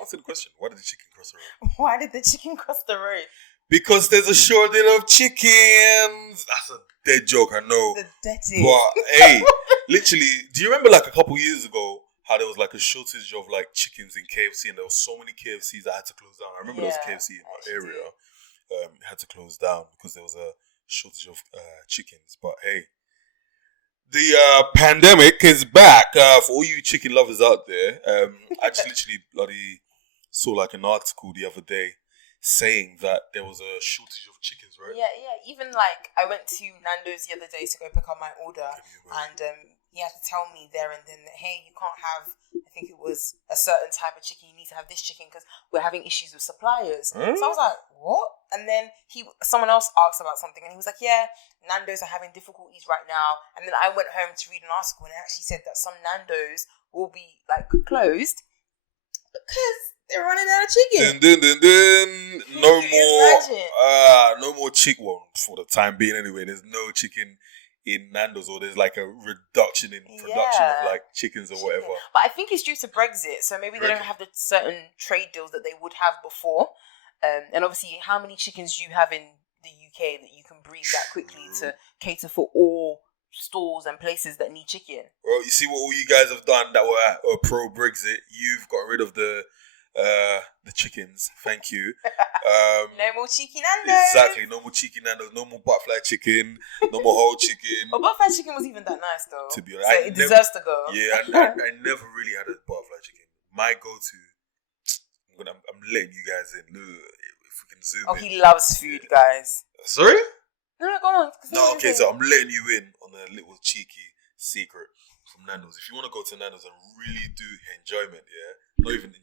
answer the question. Why did the chicken cross the road? Why did the chicken cross the road? Because there's a shortage of chickens. That's a dead joke, I know. The deadest. But hey, literally, do you remember like a couple years ago how there was like a shortage of like chickens in KFC, and there was so many KFCs that had to close down? I remember there was a KFC in my area. It had to close down because there was a shortage of chickens. But hey, the pandemic is back. For all you chicken lovers out there, I just literally bloody saw like an article the other day saying that there was a shortage of chickens, right? Yeah. Even like I went to Nandos the other day to go pick up my order, and he had to tell me there and then that, hey, you can't have, I think it was a certain type of chicken. You need to have this chicken because we're having issues with suppliers. So I was like, what? And then someone else asked about something, and he was like, yeah, Nandos are having difficulties right now. And then I went home to read an article, and it actually said that some Nandos will be like closed because they're running out of chicken. No more chicken. Well, for the time being anyway, there's no chicken in Nandos, or there's like a reduction in production of like chickens or whatever. But I think it's due to Brexit, so maybe they don't have the certain trade deals that they would have before. And obviously, how many chickens do you have in the UK that you can breed that quickly to cater for all stores and places that need chicken? Well, you see what all you guys have done that were pro Brexit. You've got rid of the chickens. Thank you. No more cheeky Nandos. Exactly. No more cheeky Nandos. No more butterfly chicken. No more whole chicken. But butterfly chicken was even that nice though. To be honest, so it deserves to go. Yeah, I never really had a butterfly chicken. My go-to. I'm letting you guys in. If we can zoom in. Oh, he loves food, guys. Sorry? No, go on. No, okay. So I'm letting you in on a little cheeky secret from Nandos. If you want to go to Nandos and really do enjoyment, not even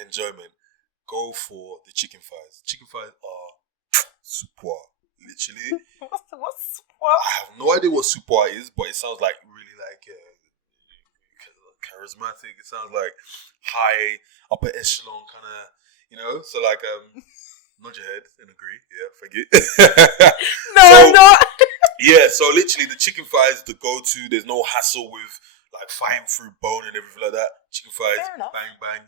enjoyment. Go for the chicken thighs. Chicken thighs are super, literally. What's super? I have no idea what super is, but it sounds like really like charismatic. It sounds like high, upper echelon kind of, so like nod your head and agree. Yeah, thank you. I'm not. Yeah, so literally the chicken thighs is the go-to. There's no hassle with like fighting through bone and everything like that. Chicken thighs, bang,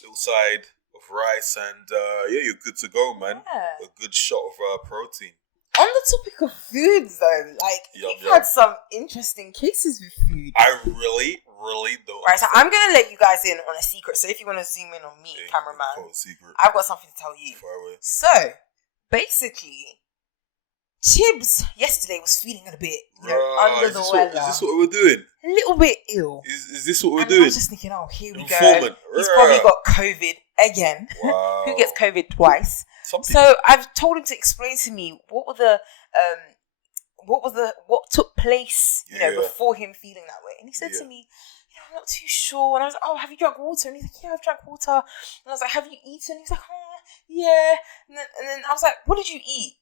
little side of rice, and you're good to go, man. Yeah. A good shot of protein. On the topic of food, though, like you've had some interesting cases with food. I really don't. Right, so I'm gonna let you guys in on a secret. So if you want to zoom in on me, cameraman, I've got something to tell you. So basically, Chibz yesterday was feeling a bit under the weather. Is this what we're doing? A little bit ill. Is this what we're doing? I was just thinking, here we go. He's probably got COVID again. Wow. Who gets COVID twice? So I've told him to explain to me what took place, before him feeling that way. And he said to me, I'm not too sure. And I was like, have you drunk water? And he's like, yeah, I've drank water. And I was like, have you eaten? He's like, yeah. And then I was like, what did you eat?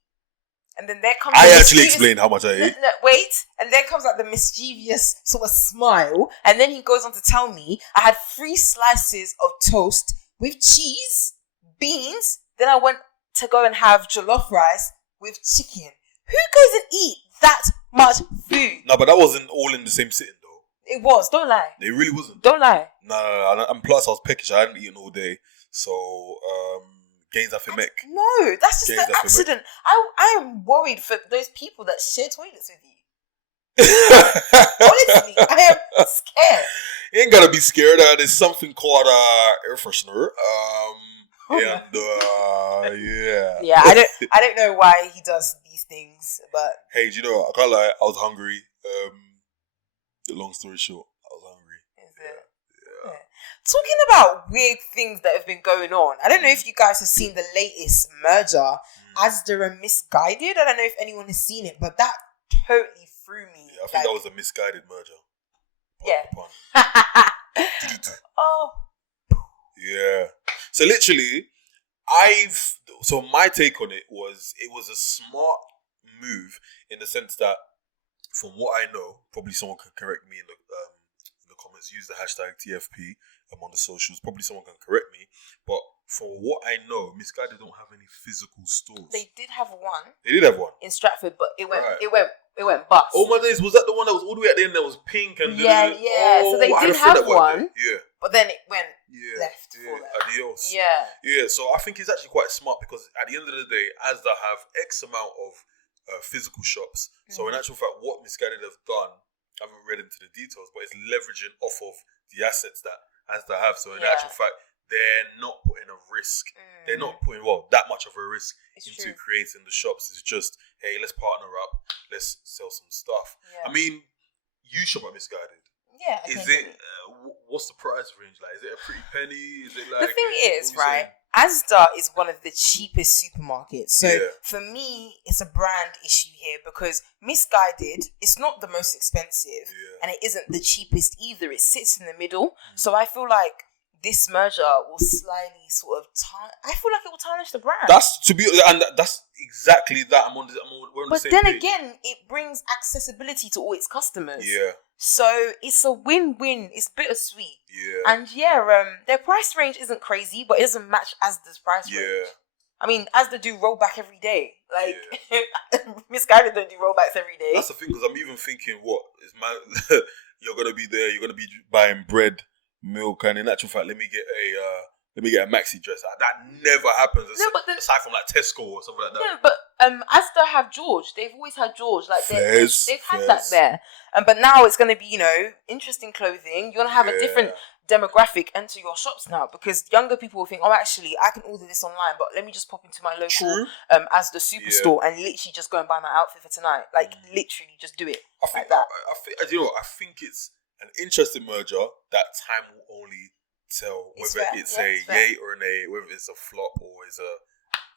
And then there comes... I actually explained how much I ate. No, wait. And there comes like the mischievous sort of smile. And then he goes on to tell me I had 3 slices of toast with cheese, beans. Then I went to go and have jollof rice with chicken. Who goes and eat that much food? No, but that wasn't all in the same sitting though. It was. Don't lie. It really wasn't. Don't lie. No. And plus I was peckish. I hadn't eaten all day. So... gains after Mick. No, that's just an accident. I am worried for those people that share toilets with you. Honestly, I am scared. You ain't gotta be scared. There's something called air freshener. Yeah, I don't know why he does these things, but hey, I can't lie. I was hungry. The long story short, I was hungry. Is it? Yeah. Talking about weird things that have been going on, I don't know if you guys have seen the latest merger, Asda and Misguided. I don't know if anyone has seen it, but that totally threw me. Yeah, I think that was a misguided merger. Oh. Yeah. So literally, my take on it was a smart move in the sense that, from what I know, probably someone can correct me in the comments. Use the hashtag TFP on the socials. Probably someone can correct me, but from what I know, Misguided don't have any physical stores. They did have one. They did have one in Stratford, but it went bust. Oh my days! Was that the one that was all the way at the end that was pink and yeah? So they did have one. Yeah. But then it went left. Yeah. For that. At somebody else. Yeah. Yeah, so I think it's actually quite smart because at the end of the day, Asda have X amount of physical shops. So in actual fact, what Misguided have done, I haven't read into the details, but it's leveraging off of the assets that Asda have. So in actual fact, they're not putting a risk. They're not putting, that much of a risk into creating the shops. It's just, hey, let's partner up. Let's sell some stuff. Yeah. I mean, you shop at Misguided. Yeah. Is it, what's the price range like? Is it a pretty penny? Is it like... The thing is, right, Asda is one of the cheapest supermarkets. So for me, it's a brand issue here because Misguided, it's not the most expensive and it isn't the cheapest either. It sits in the middle. So I feel like this merger will slightly sort of I feel like it will tarnish the brand. That's exactly that. We're on the same page. Again, it brings accessibility to all its customers. Yeah. So it's a win-win. It's bittersweet. Yeah. And their price range isn't crazy, but it doesn't match Asda's price range. I mean, Asda do rollback every day. Like, Misguided don't do rollbacks every day. That's the thing, because I'm even thinking, you're gonna be there. You're gonna be buying bread, milk, and in actual fact, let me get a maxi dress. That never happens. Aside from like Tesco or something like that. Yeah, but Asda have George. They've always had George. Like they've had that there. But now it's going to be, interesting clothing. You're going to have a different demographic enter your shops now because younger people will think, oh, actually, I can order this online, but let me just pop into my local Asda superstore and literally just go and buy my outfit for tonight. Like literally, just do it like that. I think it's an interesting merger that time will only tell whether it's a yay or an nay, whether it's a flop or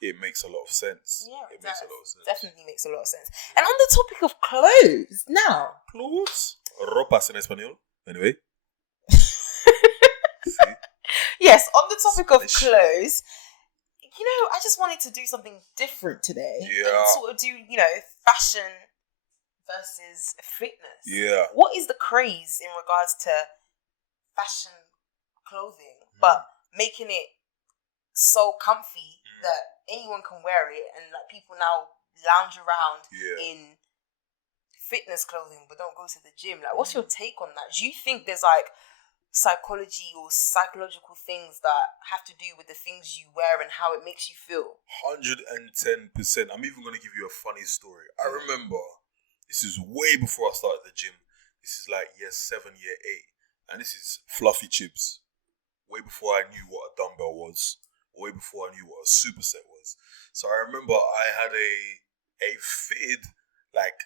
it makes a lot of sense. Yeah, it makes a lot of sense. Definitely makes a lot of sense. And on the topic of clothes, now. Clothes? Ropas in español. Anyway. Yes, on the topic of clothes, I just wanted to do something different today. Yeah. And sort of do, fashion versus fitness. Yeah. What is the craze in regards to fashion clothing, but making it so comfy that anyone can wear it, and like people now lounge around in fitness clothing but don't go to the gym? Like, what's your take on that? Do you think there's like psychology or psychological things that have to do with the things you wear and how it makes you feel? 110%. I'm even going to give you a funny story. I remember, this is way before I started the gym. This is like year 7, year 8. And this is Fluffy Chibz. Way before I knew what a dumbbell was. Way before I knew what a superset was. So I remember I had a fitted, like,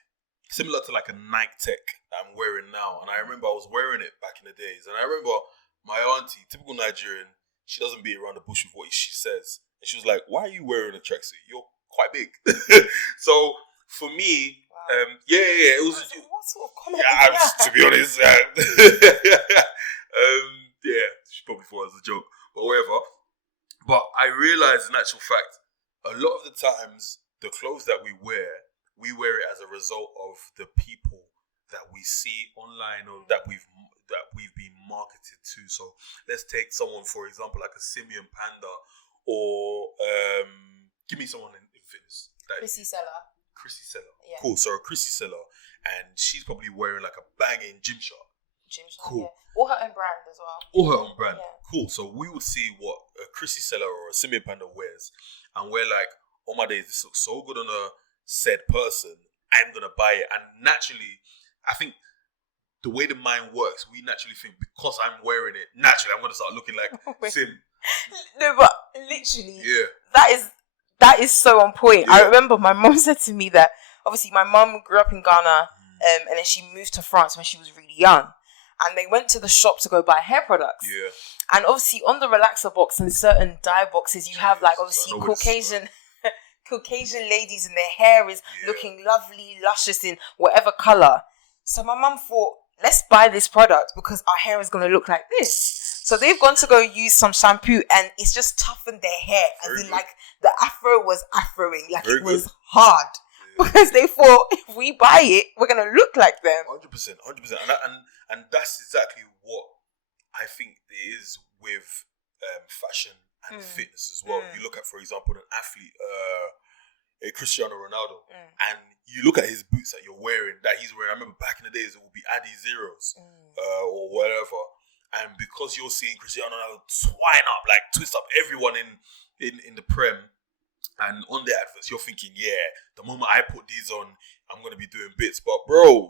similar to like a Nike Tech that I'm wearing now. And I remember I was wearing it back in the days. And I remember my auntie, typical Nigerian, she doesn't beat around the bush with what she says. And she was like, why are you wearing a tracksuit? You're quite big. So for me, it was... What sort of comment is that? To be honest, she probably thought it was a joke, but whatever. But I realized, in actual fact, a lot of the times, the clothes that we wear it as a result of the people that we see online or that we've been marketed to. So let's take someone, for example, like a Simeon Panda, or give me someone in fitness. Chrissy Seller. Yeah. Cool. So a Chrissy Seller, and she's probably wearing like a banging Gymshark. Cool. Yeah. Or her own brand as well. Or her own brand. Yeah. Cool. So we would see what a Chrissy Seller or a Simeon Panda wears, and we're like, oh my days, this looks so good on a said person, I'm gonna buy it. And naturally, I think the way the mind works, we naturally think, because I'm wearing it, naturally I'm gonna start looking like Sim. No, but literally, that is so on point. I remember my mom said to me that obviously my mom grew up in Ghana, and then she moved to France when she was really young, and they went to the shop to go buy hair products. Yeah. And obviously on the relaxer box and certain dye boxes, you have like obviously Caucasian ladies, and their hair is looking lovely, luscious in whatever color. So my mum thought, let's buy this product because our hair is going to look like this. So they've gone to go use some shampoo, and it's just toughened their hair. As in, like, the afro was afroing. Like, it was hard. Because they thought, if we buy it, we're going to look like them. 100%. And that's exactly what I think it is with fashion and fitness as well. You look at, for example, an athlete, a Cristiano Ronaldo, and you look at his boots that he's wearing. I remember back in the days, it would be Adi Zeros or whatever. and because you're seeing Cristiano Ronaldo twist up everyone in the Prem, and on the adverts, you're thinking, the moment I put these on, I'm going to be doing bits. But, bro,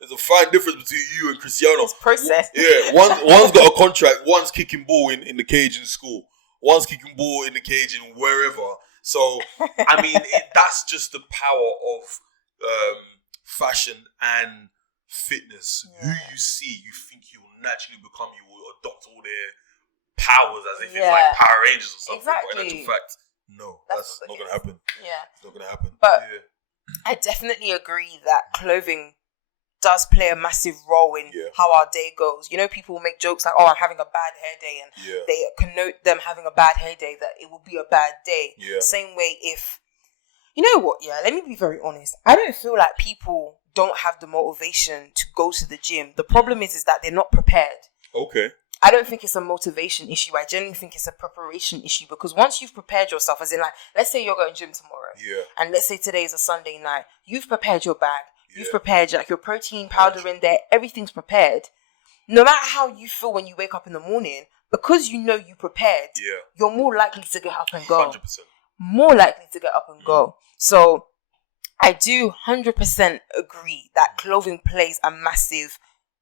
there's a fine difference between you and Cristiano. It's processed. One's got a contract. One's kicking ball in the cage in school. One's kicking ball in the cage in wherever. So, I mean, that's just the power of fashion and fitness. Who you see, you think you'll naturally become. You will adopt all their powers as if it's like Power Rangers or something. Exactly. But in actual fact, no, that's not going to happen. Yeah. It's not going to happen. But I definitely agree that clothing does play a massive role in how our day goes. You know, people make jokes like, I'm having a bad hair day, and they connote them having a bad hair day that it will be a bad day. Yeah. Same way if, you know what, let me be very honest. I don't feel like people don't have the motivation to go to the gym. The problem is that they're not prepared. Okay. I don't think it's a motivation issue. I genuinely think it's a preparation issue, because once you've prepared yourself, as in like, let's say you're going to gym tomorrow, and let's say today is a Sunday night, you've prepared your bag, you've prepared like your protein powder in there, everything's prepared. No matter how you feel when you wake up in the morning, because you know you prepared, you're more likely to get up and go. 100%. More likely to get up and go. So I do 100% agree that clothing plays a massive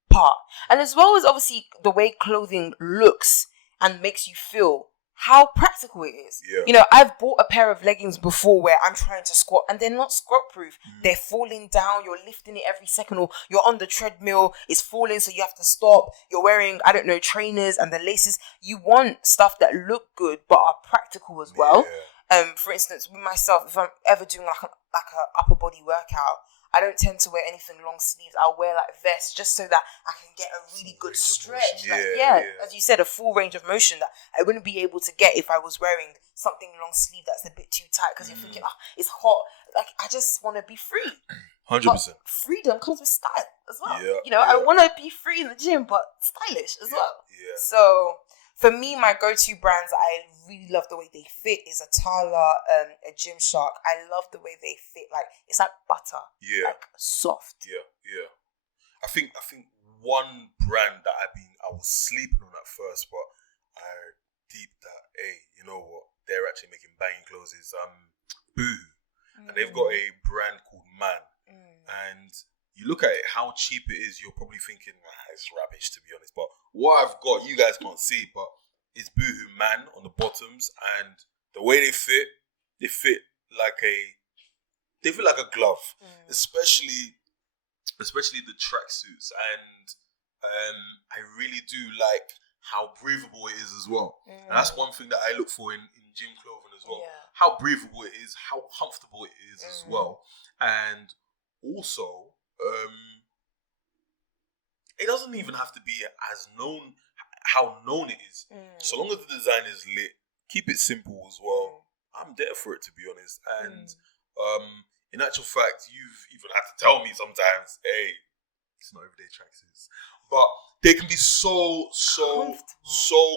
part, and as well as obviously the way clothing looks and makes you feel, how practical it is. You know, I've bought a pair of leggings before where I'm trying to squat and they're not squat proof. They're falling down, you're lifting it every second, or you're on the treadmill, it's falling, so you have to stop. You're wearing, I don't know, trainers and the laces. You want stuff that look good but are practical as well. For instance, with myself, if I'm ever doing like a upper body workout, I don't tend to wear anything long sleeves. I'll wear like vests just so that I can get a really good stretch. As you said, a full range of motion that I wouldn't be able to get if I was wearing something long sleeve that's a bit too tight, because you're thinking, it's hot. Like, I just want to be free. 100%. Freedom comes with style as well. You know, I want to be free in the gym, but stylish as well. So for me, my go-to brands, I really love the way they fit, is a Tala, a Gymshark. I love the way they fit. Like, it's like butter. Like, soft. I think one brand that I was sleeping on at first, but I deeped that, you know what? They're actually making banging clothes, is Boohoo. And they've got a brand called Man. And you look at it, how cheap it is, you're probably thinking, it's rubbish, to be honest. But what I've got, you guys can't see, but it's Boohoo Man on the bottoms, and the way they fit like a glove, especially the tracksuits. And I really do like how breathable it is as well. And that's one thing that I look for in gym clothing as well. How breathable it is, how comfortable it is as well. And also, it doesn't even have to be as known, how known it is. So long as the design is lit, keep it simple as well. I'm there for it, to be honest. And in actual fact, you've even had to tell me sometimes, it's not everyday tracksuits, but they can be so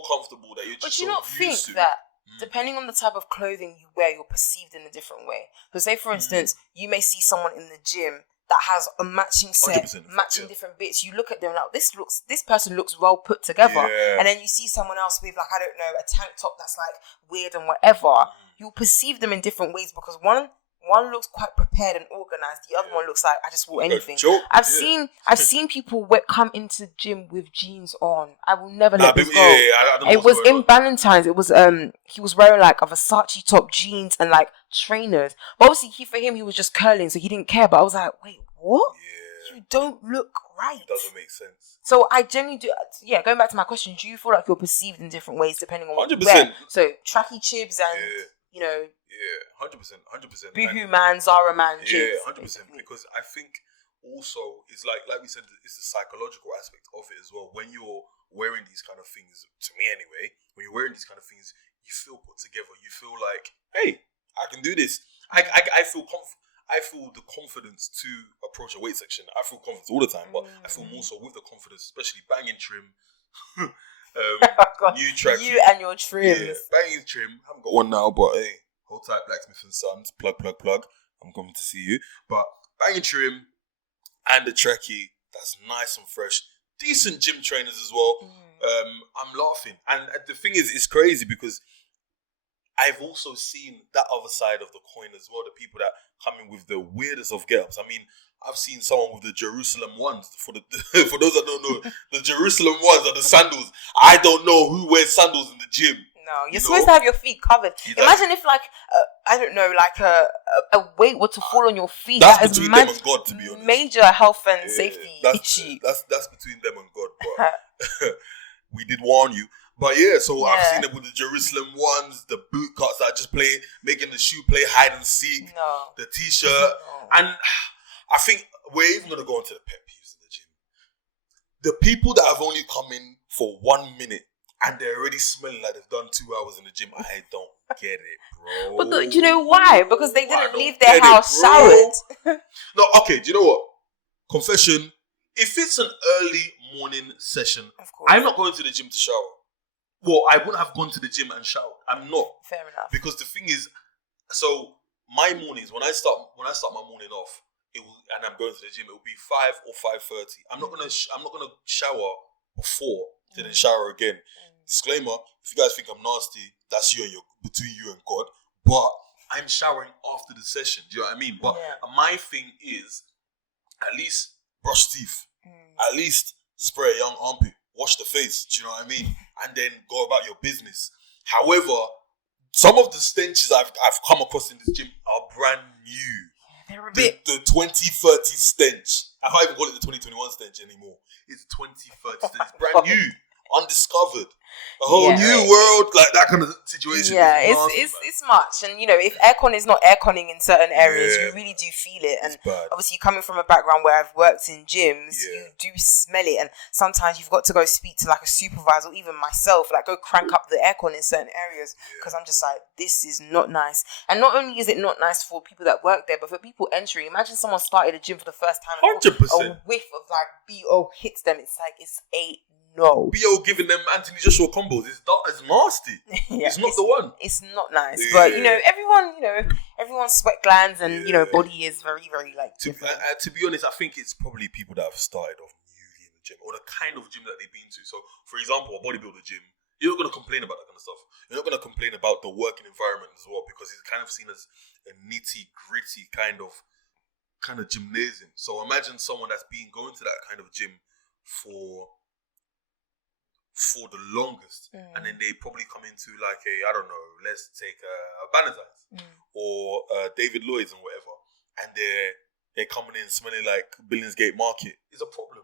comfortable that you're just But you not think that depending on the type of clothing you wear, you're perceived in a different way. So say, for instance, you may see someone in the gym that has a matching set, matching different bits. You look at them like, this person looks well put together. And then you see someone else with, like, I don't know, a tank top that's like weird and whatever. You'll perceive them in different ways, because one looks quite prepared and organized. The other one looks like, I just wore anything. I've seen people come into the gym with jeans on. I will never let this go. It was in Valentine's. It was he was wearing like a Versace top, jeans, and like trainers. But obviously, for him, he was just curling, so he didn't care. But I was like, wait, what? You don't look right. It doesn't make sense. So I genuinely do. Going back to my question, do you feel like you're perceived in different ways depending on what you wear? So Bevery Chibz and you know. 100%. Boohoo Man, Zara Man, Chibz. 100%. Because I think also it's like we said, it's the psychological aspect of it as well. When you're wearing these kind of things, to me anyway, when you're wearing these kind of things, you feel put together. You feel like, hey, I can do this. I feel the confidence to approach a weight section. I feel confidence all the time, but I feel more so with the confidence, especially banging trim. New track. You and your trims. Banging trim. I haven't got one now, but hey, hold tight, Blacksmith and Sons. Plug. I'm coming to see you. But banging trim and the trackie, that's nice and fresh. Decent gym trainers as well. I'm laughing. And the thing is, it's crazy because I've also seen that other side of the coin as well. The people that come in with the weirdest of get-ups. I mean, I've seen someone with the Jerusalem ones. For those that don't know, the Jerusalem ones are the sandals. I don't know who wears sandals in the gym. No, you're supposed to have your feet covered. Imagine if, like, I don't know, like a weight were to fall on your feet. That's between them and God, to be honest. Major health and safety issue. That's between them and God. But we did warn you. But yeah, so I've seen it with the Jerusalem ones, the boot cuts that just making the shoe play hide and seek, the t-shirt. And I think we're even going to go into the pet peeves in the gym. The people that have only come in for 1 minute and they're already smelling like they've done 2 hours in the gym, I don't get it, bro. But do you know why? Because they didn't leave their house showered. No, okay, do you know what? Confession, if it's an early morning session, I'm not going to the gym to shower. Well, I wouldn't have gone to the gym and showered. I'm not. Fair enough. Because the thing is, so my mornings, when I start my morning off, and I'm going to the gym, it will be 5 or 5:30. I'm not gonna shower before to then shower again. Disclaimer: if you guys think I'm nasty, that's between you and God. But I'm showering after the session. Do you know what I mean? But my thing is, at least brush teeth. At least spray a young armpit. Wash the face, do you know what I mean? And then go about your business. However, some of the stenches I've come across in this gym are brand new. They're a bit... The 2030 stench. I can't even call it the 2021 stench anymore. It's 2030 stench. It's brand new. Undiscovered. A whole new world, like that kind of situation. Yeah, it's much. And, you know, if aircon is not airconning in certain areas, you really do feel it. And obviously coming from a background where I've worked in gyms, you do smell it. And sometimes you've got to go speak to like a supervisor or even myself, like go crank up the aircon in certain areas because I'm just like, this is not nice. And not only is it not nice for people that work there, but for people entering. Imagine someone started a gym for the first time and 100%. A whiff of like BO hits them. It's like, it's a no. BO giving them Anthony Joshua combos. It's nasty. It's not the one. It's not nice. But, you know, everyone's sweat glands and, you know, body is very, very, like, different. To be honest, I think it's probably people that have started off newly in the gym or the kind of gym that they've been to. So, for example, a bodybuilder gym, you're not going to complain about that kind of stuff. You're not going to complain about the working environment as well because it's kind of seen as a nitty-gritty kind of gymnasium. So, imagine someone that's been going to that kind of gym for the longest, and then they probably come into like let's take a Bannatyne or David Lloyd's and whatever, and they're coming in smelling like Billingsgate Market. It's a problem.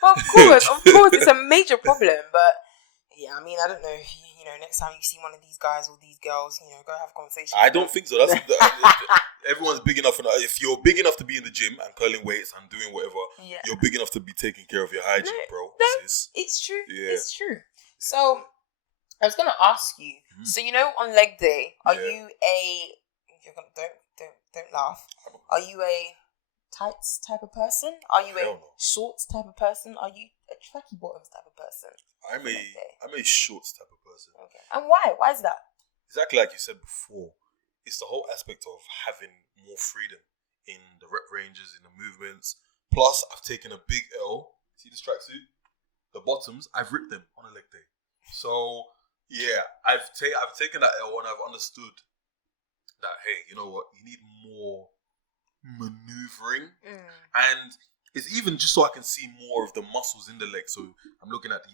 Well, of course, it's a major problem. But yeah, I mean, I don't know if you know, next time you see one of these guys or these girls, you know, go have a conversation. I don't think so. Everyone's big enough. If you're big enough to be in the gym and curling weights and doing whatever, you're big enough to be taking care of your hygiene, bro. It's true. Yeah. It's true. So I was gonna ask you. So you know, on leg day, are you a? Don't laugh. Are you a tights type of person? Are you a shorts type of person? Are you a tracky bottoms type of person? I'm a shorts type of person. Okay. And why? Why is that? Exactly like you said before. It's the whole aspect of having more freedom in the rep ranges, in the movements. Plus, I've taken a big L. See this tracksuit? The bottoms, I've ripped them on a leg day. So, yeah, I've taken that L and I've understood that, hey, you know what? You need more maneuvering. And it's even just so I can see more of the muscles in the leg. So I'm looking at the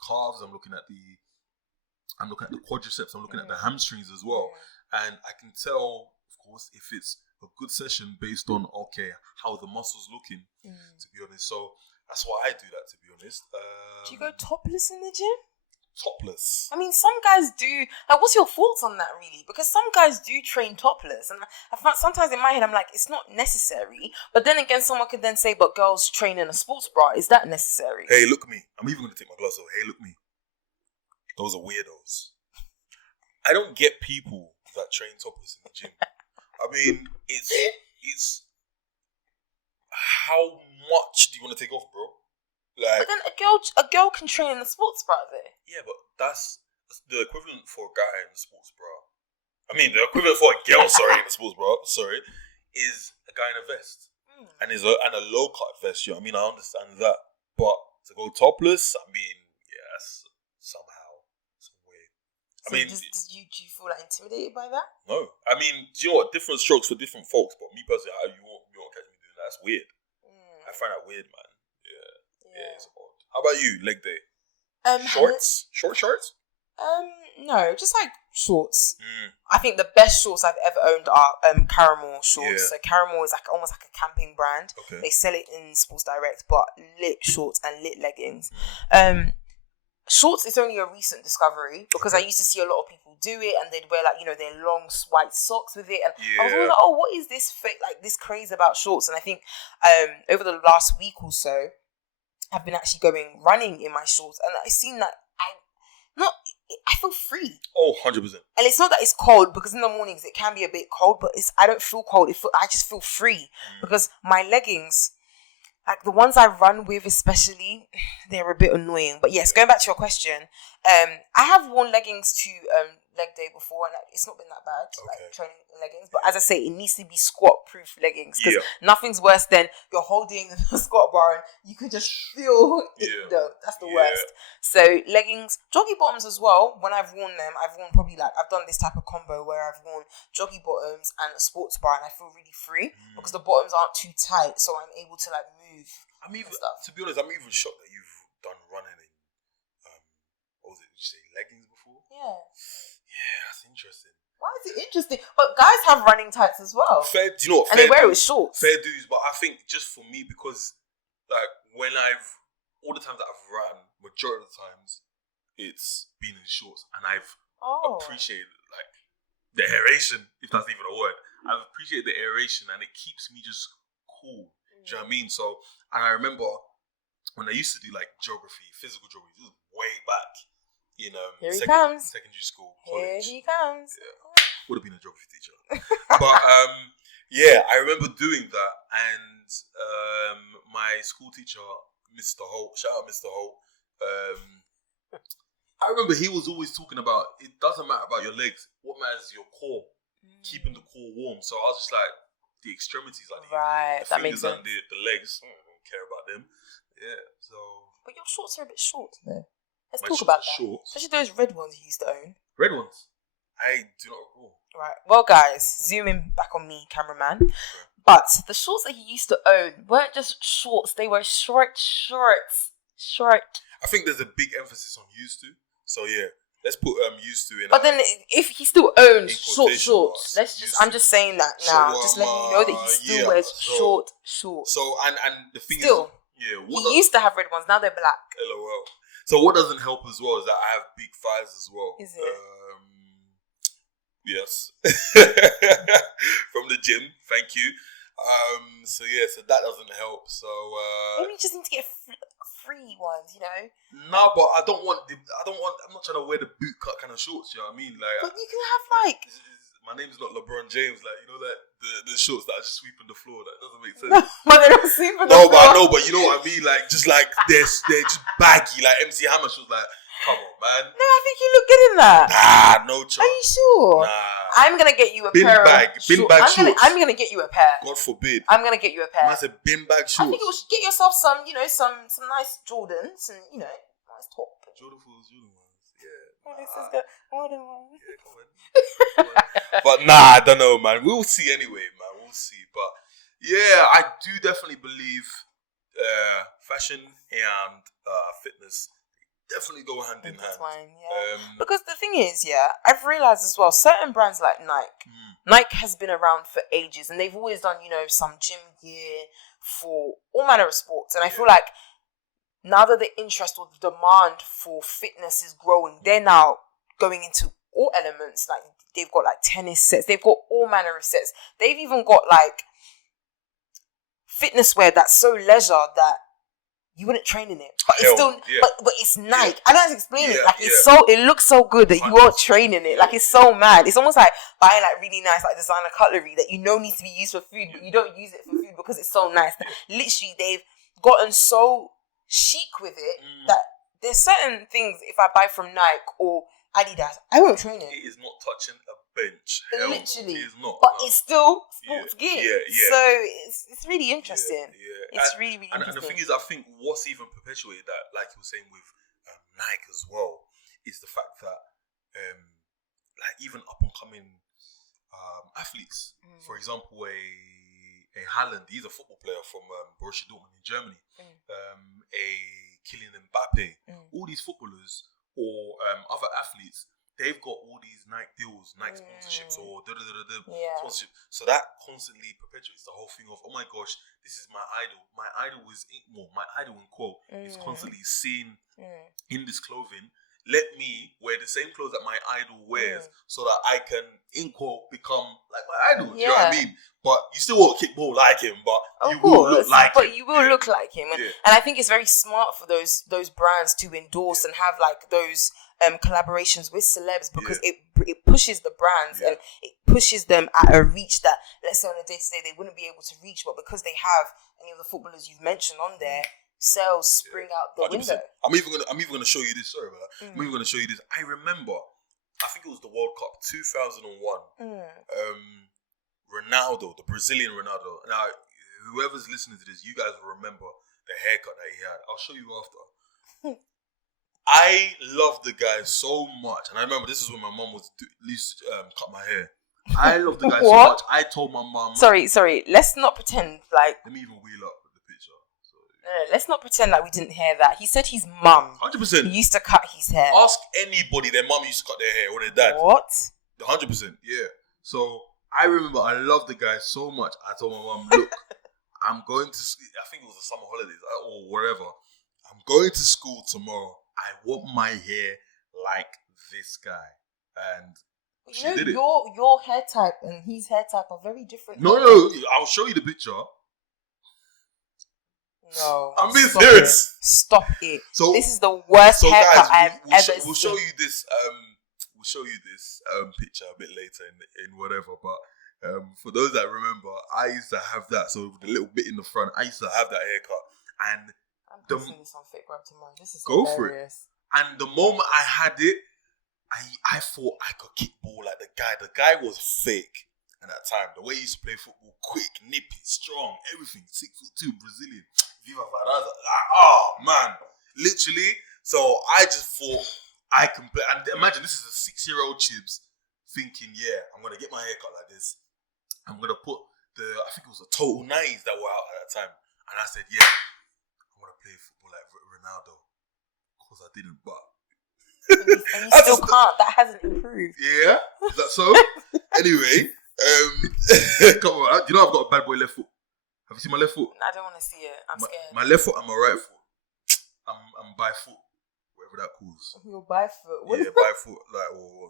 calves, I'm looking at the quadriceps, I'm looking at the hamstrings as well. And I can tell, of course, if it's a good session based on, how the muscle's looking, to be honest. So that's why I do that, to be honest. Do you go topless in the gym? Topless? I mean, some guys do. Like, what's your thoughts on that, really? Because some guys do train topless. And I find sometimes in my head, I'm like, it's not necessary. But then again, someone could then say, but girls train in a sports bra. Is that necessary? Hey, look me. I'm even going to take my gloves off. Hey, look me. Those are weirdos. I don't get people that train topless in the gym. I mean, it's how much do you want to take off, bro? Like, but then a girl can train in a sports bra there. Yeah, but that's the equivalent for a guy in a sports bra. I mean, the equivalent for a girl, in a sports bra, is a guy in a vest and a low cut vest. You know what I mean? I understand that, but to go topless, I mean, yeah, that's somehow some way. So do you feel like intimidated by that? No, I mean, do you know what? Different strokes for different folks, but me personally, you won't catch me doing that. That's weird. I find that weird, man. Yeah, it's odd. How about you, leg day? Shorts? Short shorts? No, just like shorts. I think the best shorts I've ever owned are caramel shorts. So caramel is like almost like a camping brand. Okay. They sell it in Sports Direct, but lit shorts and lit leggings. Shorts is only a recent discovery because I used to see a lot of people do it and they'd wear like, you know, their long white socks with it. And I was always like, oh, what is this this craze about shorts? And I think over the last week or so, I've been actually going running in my shorts and I've seen that I feel free. Oh, 100%. And it's not that it's cold because in the mornings it can be a bit cold, but I don't feel cold. I just feel free because my leggings, like the ones I run with especially, they're a bit annoying. But yes, going back to your question, I have worn leggings to leg day before and it's not been that bad, like training leggings. But as I say, it needs to be squat proof leggings because nothing's worse than you're holding the squat bar and you can just feel it. That's the worst. So leggings, joggy bottoms as well. When I've worn them, I've worn probably like, I've done this type of combo where I've worn joggy bottoms and a sports bra and I feel really free because the bottoms aren't too tight, so I'm able to like move. To be honest, I'm even shocked that you've done running in what was it? Did you say leggings before? Yeah. Yeah, that's interesting. Why is it interesting? But guys have running tights as well. Do you know what? And they wear it with shorts. Fair dues, but I think just for me, because like all the times that I've run, majority of the times, it's been in shorts, and I've appreciated like the aeration, if that's even a word. I've appreciated the aeration, and it keeps me just cool. Do you know what I mean? So, and I remember when I used to do like geography, physical geography, this was way back. You know, secondary school, college. Here he comes. Yeah. Would have been a geography teacher. But I remember doing that, and my school teacher, Mr. Holt, shout out Mr. Holt. I remember he was always talking about it doesn't matter about your legs. What matters is your core, keeping the core warm. So I was just like the extremities, like the that fingers makes sense. and the legs. I don't care about them. Yeah. So. But your shorts are a bit short, though. Let's My talk about that. shorts. Especially those red ones you used to own. Red ones? I do not recall. Right. Well, guys, zoom in back on me, cameraman. But the shorts that you used to own weren't just shorts. They were short. I think there's a big emphasis on used to. So, yeah. Let's put used to in. But then if he still owns short shorts, I'm just saying that now. Just letting you know that he still wears short shorts. So, and the thing still, is... he used to have red ones. Now they're black. LOL. So what doesn't help as well is that I have big thighs as well. Is it? Yes. From the gym, thank you. So that doesn't help. So maybe you just need to get free ones, you know? No, but I'm not trying to wear the boot cut kind of shorts, you know what I mean? Like, but you can have like... My name's not LeBron James, like, you know that the shorts that are just sweeping the floor. That doesn't make sense. But they're not sweeping the floor. No, but I know, but you know what I mean? Like, just like they're just baggy, like MC Hammer shorts. Like, come on, man. No, I think you look good in that. Nah, no chance. Are you sure? Nah. I'm gonna get you a pair. Bin bag shorts. I'm gonna get you a pair. God forbid. I'm gonna get you a pair. Man said bin bag shorts. I think you should get yourself some, some nice Jordans and nice top. Jordan ones. Oh, this is good. Yeah, come on. But nah, I don't know, man. We'll see anyway, man. We'll see. But yeah, I do definitely believe fashion and fitness definitely go hand in hand. Yeah. Because the thing is, I've realized as well, certain brands like Nike has been around for ages and they've always done, some gym gear for all manner of sports. And I feel like now that the interest or the demand for fitness is growing, they're now going into all elements. Like they've got like tennis sets, they've got all manner of sets. They've even got like fitness wear that's so leisure that you wouldn't train in it, but it's still, but it's Nike. Yeah. I don't have to explain it. Like it looks so good that you won't train in it. Like it's so mad. It's almost like buying like really nice like designer cutlery that needs to be used for food, but you don't use it for food because it's so nice. Literally, they've gotten so chic with it that there's certain things if I buy from Nike or Adidas, I won't train in. It is not touching a bench. Literally, it is not. But it's still sports gear. Yeah. So it's really interesting. It's really, really and the thing is, I think what's even perpetuated that, like you were saying with Nike as well, is the fact that like even up and coming athletes, for example, a Haaland, he's a football player from Borussia Dortmund in Germany, a Kylian Mbappe, all these footballers or other athletes, they've got all these Nike deals, Nike sponsorships or sponsorship. So that constantly perpetuates the whole thing of, oh my gosh, this is my idol. My idol is, my idol in quote, is constantly seen in this clothing. Let me wear the same clothes that my idol wears so that I can, in quote, become like my idol. Do you know what I mean? But you still won't kick ball like him, but you will look like him. You will look like him. And I think it's very smart for those brands to endorse and have like those collaborations with celebs, because it pushes the brands and it pushes them at a reach that, let's say on a day-to-day, they wouldn't be able to reach, but because they have any of the footballers you've mentioned on there, sales spring out the 100%. Window. I'm even gonna show you this. Sorry about that. I'm even gonna show you this. I remember, I think it was the World Cup 2001. Ronaldo, the Brazilian Ronaldo. Now, whoever's listening to this, you guys will remember the haircut that he had. I'll show you after. I love the guy so much, and I remember this is when my mum used to cut my hair. I love the guy so much. I told my mum. Sorry. Let's not pretend like. Let me even wheel up with the picture. Let's not pretend like we didn't hear that. He said his mum 100% used to cut his hair. Ask anybody, their mum used to cut their hair or their dad. What? 100%, yeah. So I remember I loved the guy so much. I told my mum, look, I'm going to. I think it was the summer holidays or whatever. I'm going to school tomorrow. I want my hair like this guy, and she did it. Your hair type and his hair type are very different. No, I'll show you the picture. No, I'm being serious. Stop it. So this is the worst haircut I've ever seen. We'll show you this. We'll show you this picture a bit later in whatever. But for those that remember, I used to have that. So with the little bit in the front, I used to have that haircut, and. I'm posting this on Fit Grab tomorrow. This is go hilarious. for it. And the moment I had it, I thought I could kick ball like the guy. The guy was fake at that time. The way he used to play football, quick, nippy, strong, everything. 6'2", Brazilian. Viva Varaza. Oh man, literally. So I just thought I can play. And imagine this is a 6-year-old Chibz thinking, yeah, I'm gonna get my haircut like this. I'm gonna put I think it was the total 90s that were out at that time. And I said, yeah. Play football like Ronaldo. Of course I didn't, but and you still can't. That hasn't improved. Yeah, is that so? Anyway, come on. You know I've got a bad boy left foot. Have you seen my left foot? I don't want to see it. I'm scared. My left foot and my right foot. I'm by foot, whatever that calls. You're by foot. What by foot. Like, or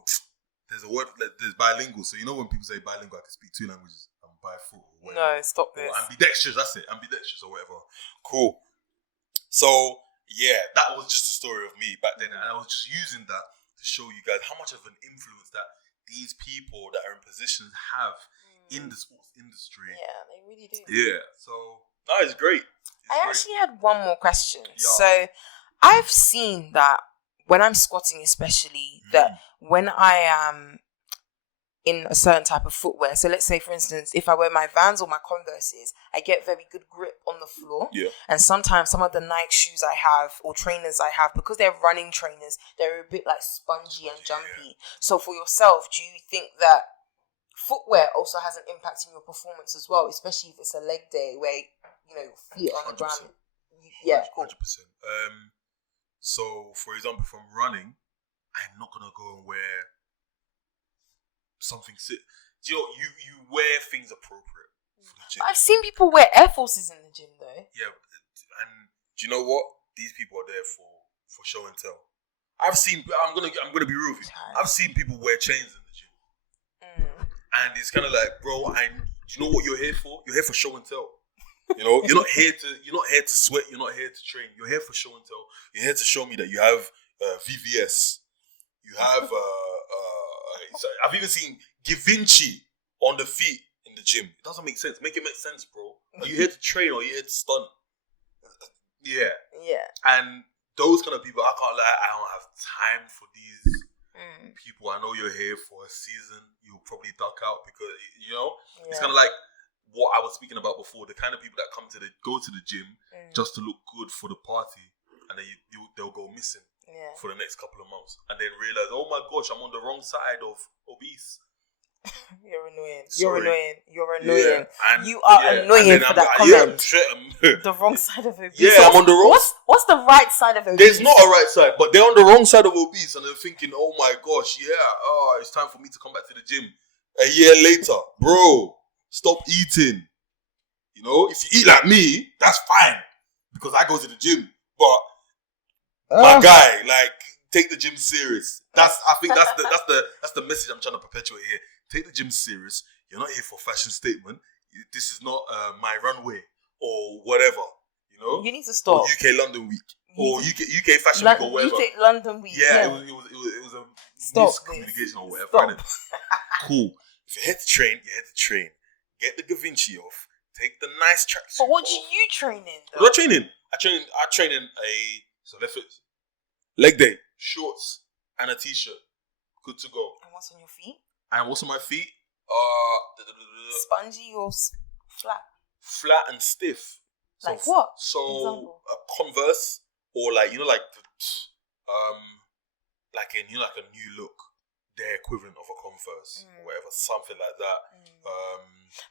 there's a word. Like, there's bilingual. So you know when people say bilingual, I can speak 2 languages. I'm by foot or whatever. No, stop this. Or ambidextrous. That's it. Ambidextrous or whatever. Cool. So, yeah, that was just a story of me back then. And I was just using that to show you guys how much of an influence that these people that are in positions have in the sports industry. Yeah, they really do. Yeah. So, no, it's great. I actually had one more question. Yeah. So, I've seen that when I'm squatting especially, that when I am in a certain type of footwear. So let's say, for instance, if I wear my Vans or my Converses, I get very good grip on the floor. Yeah. And sometimes some of the Nike shoes I have or trainers I have, because they're running trainers, they're a bit like spongy and jumpy. Yeah. So for yourself, do you think that footwear also has an impact in your performance as well, especially if it's a leg day where, you know, your feet are on the ground? Yeah, 100%. So, for example, if I'm running, I'm not going to go and wear something you wear things appropriate for the gym. I've seen people wear Air Forces in the gym though. Yeah, and do you know what? These people are there for show and tell. I'm gonna be real with you. I've seen people wear chains in the gym, and it's kind of like, bro, do you know what you're here for? You're here for show and tell. You know, you're not here to sweat. You're not here to train. You're here for show and tell. You're here to show me that you have VVS. You have I've even seen Givenchy on the feet in the gym. It doesn't make sense. Make it make sense, bro. Are you here to train or are you here to stunt? Yeah. Yeah. And those kind of people, I can't lie, I don't have time for these people. I know you're here for a season. You'll probably duck out because, you know, it's kind of like what I was speaking about before, the kind of people that go to the gym just to look good for the party, and then they'll go missing for the next couple of months, and then realize, oh my gosh, I'm on the wrong side of obese. You're annoying. Sorry. You're annoying. Yeah, you are annoying for that comment. The wrong side of obese. Yeah, I'm on the wrong. What's the right side of obese? There's not a right side, but they're on the wrong side of obese, and they're thinking, oh my gosh, it's time for me to come back to the gym. A year later, bro, stop eating. You know, if you eat like me, that's fine because I go to the gym. But my guy, like, take the gym serious. I think that's the message I'm trying to perpetuate here. Take the gym serious. You're not here for fashion statement. This is not my runway or whatever. You know, you need to stop. Or UK London Week or UK Fashion Week or whatever. UK London Week. Yeah, it was a miscommunication or whatever. Cool. If you're here to train, you're here to train. Get the Da Vinci off. Take the nice tracksuit. But what do you train in? Though? What do I train in? I train in leg day, shorts, and a t-shirt. Good to go. And what's on your feet? And what's on my feet? Spongy or flat? Flat and stiff. Like what? So example? A Converse or like a new look. Their equivalent of a Converse or whatever, something like that.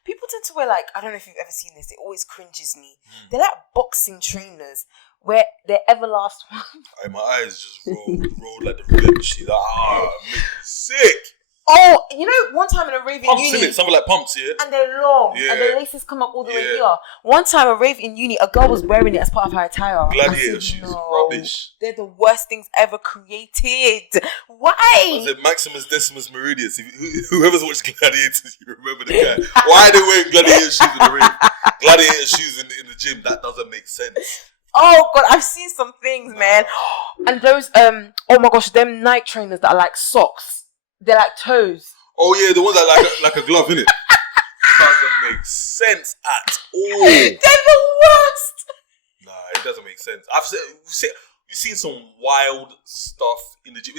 People tend to wear, like, I don't know if you've ever seen this, it always cringes me. They're like boxing trainers where they're Everlast one. My eyes just rolled like the roulette machine. Like, make me sick. Oh, you know, one time in a rave in pumps, uni. Innit? Something like pumps, yeah? And they're long. Yeah. And the laces come up all the way here. One time a rave in uni, a girl was wearing it as part of her attire. Gladiator shoes. No, rubbish. They're the worst things ever created. Why? Was it Maximus Decimus Meridius? Whoever's watched Gladiators, you remember the guy. Why are they wearing gladiator shoes in the rave? Gladiator shoes in the gym. That doesn't make sense. Oh God, I've seen some things, man. And those, oh my gosh, them Nike trainers that are like socks. They're like toes. Oh yeah, the ones that like a glove, innit? Doesn't make sense at all. They're the worst. Nah, it doesn't make sense. You've seen some wild stuff in the gym.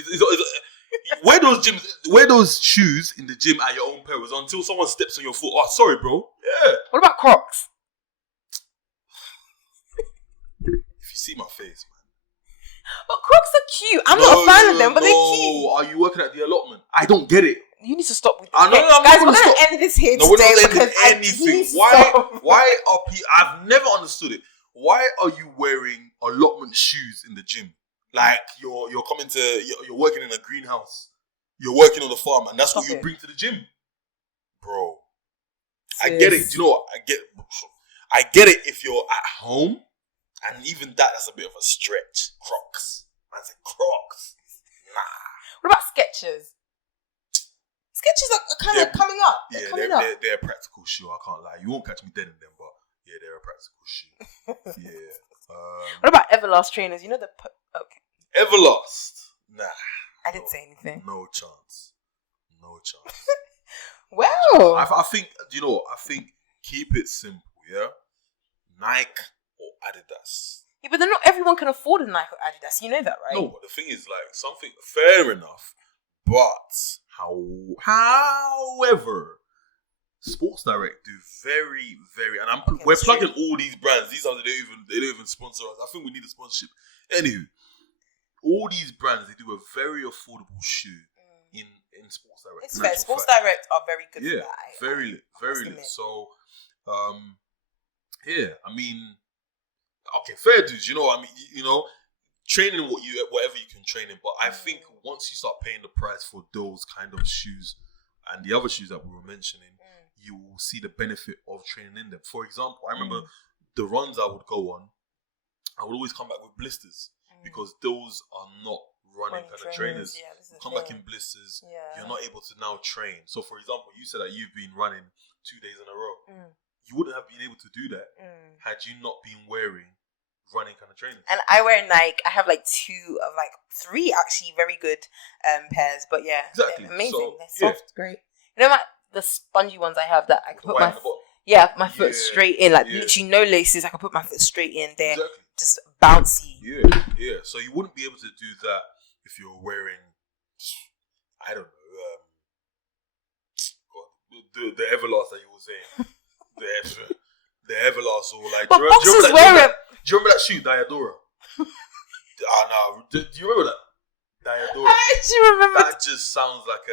Wear those shoes in the gym at your own perils until someone steps on your foot. Oh, sorry, bro. Yeah. What about Crocs? If you see my face, man. But Crocs are cute. I'm not a fan of them, but they're cute. Are you working at the allotment? I don't get it. You need to stop with that. Guys, we're going to end this here today. We're not ending anything. Why are people... I've never understood it. Why are you wearing allotment shoes in the gym? Like, you're coming to... You're working in a greenhouse. You're working on the farm, and that's what you bring to the gym. Bro. I get it. Do you know what? I get it if you're at home. And even that's a bit of a stretch. Crocs. I said Crocs. Nah. What about Skechers? Skechers are kind of coming up. They're a practical shoe. I can't lie. You won't catch me dead in them, but yeah, they're a practical shoe. Yeah. What about Everlast trainers? You know the... Okay. Everlast? Nah. I didn't say anything. No chance. Well. I think, you know what? I think keep it simple, yeah? Nike or Adidas. Yeah, but then not everyone can afford a Nike or Adidas. You know that, right? No, but the thing is, like, something fair enough. But, however, Sports Direct do very, very, and we're plugging all these brands. These are they don't even sponsor us. I think we need a sponsorship. Anywho, all these brands, they do a very affordable shoe in Sports Direct. It's fair. Sports Direct are very good for that. Very lit. So, yeah, I mean, okay, fair dues. You know, I mean, you know, training whatever you can train in. But I think once you start paying the price for those kind of shoes and the other shoes that we were mentioning, you will see the benefit of training in them. For example, I remember the runs I would go on, I would always come back with blisters because those are not running kind of trainers. Yeah, come back in blisters. Yeah. You're not able to now train. So, for example, you said that you've been running 2 days in a row. You wouldn't have been able to do that had you not been wearing running kind of trainers. And I wear Nike. I have like 3 actually very good pairs. But yeah, exactly. They're amazing. So, they're soft, great. You know the spongy ones I have that I can put my foot straight in, like literally no laces. I can put my foot straight in. They're just bouncy. Yeah. So you wouldn't be able to do that if you're wearing, I don't know, the Everlast that you were saying. The Everlast or like. But boxers wear it. Do you remember that shoe, Diadora? No. Do you remember that? Diadora. I actually remember. That just sounds like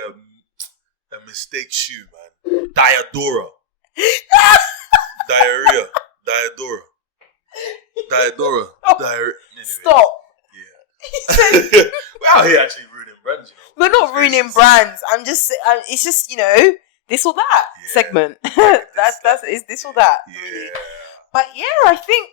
a mistake shoe, man. Diadora. Diarrhea. Diadora. Diadora. Oh, Anyway. Stop. Yeah. We're out here actually ruining brands, you know. We're not ruining brands. I'm just. It's just, you know, this or that segment. That's is this or that. Yeah. Really. But yeah, I think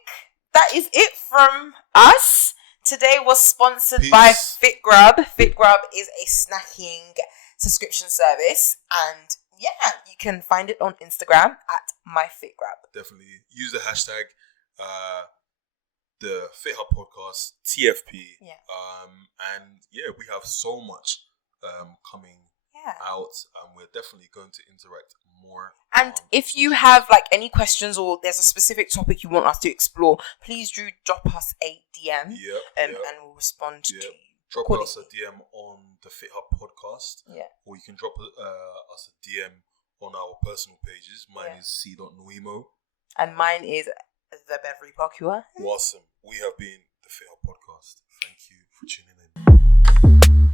that is it from us. Today was sponsored by FitGrub. FitGrub is a snacking subscription service, and yeah, you can find it on Instagram at myfitgrub. Definitely use the hashtag the Fithub podcast TFP. Yeah. And yeah, we have so much coming out, and we're definitely going to interact more. And if you have like any questions or there's a specific topic you want us to explore, please do drop us a DM. And we'll respond to you. Drop us a DM on the Fithub podcast. Yeah. Or you can drop us a DM on our personal pages. Mine is c.nuimo. And mine is the Bevery Chibz. Awesome. We have been the Fithub podcast. Thank you for tuning in.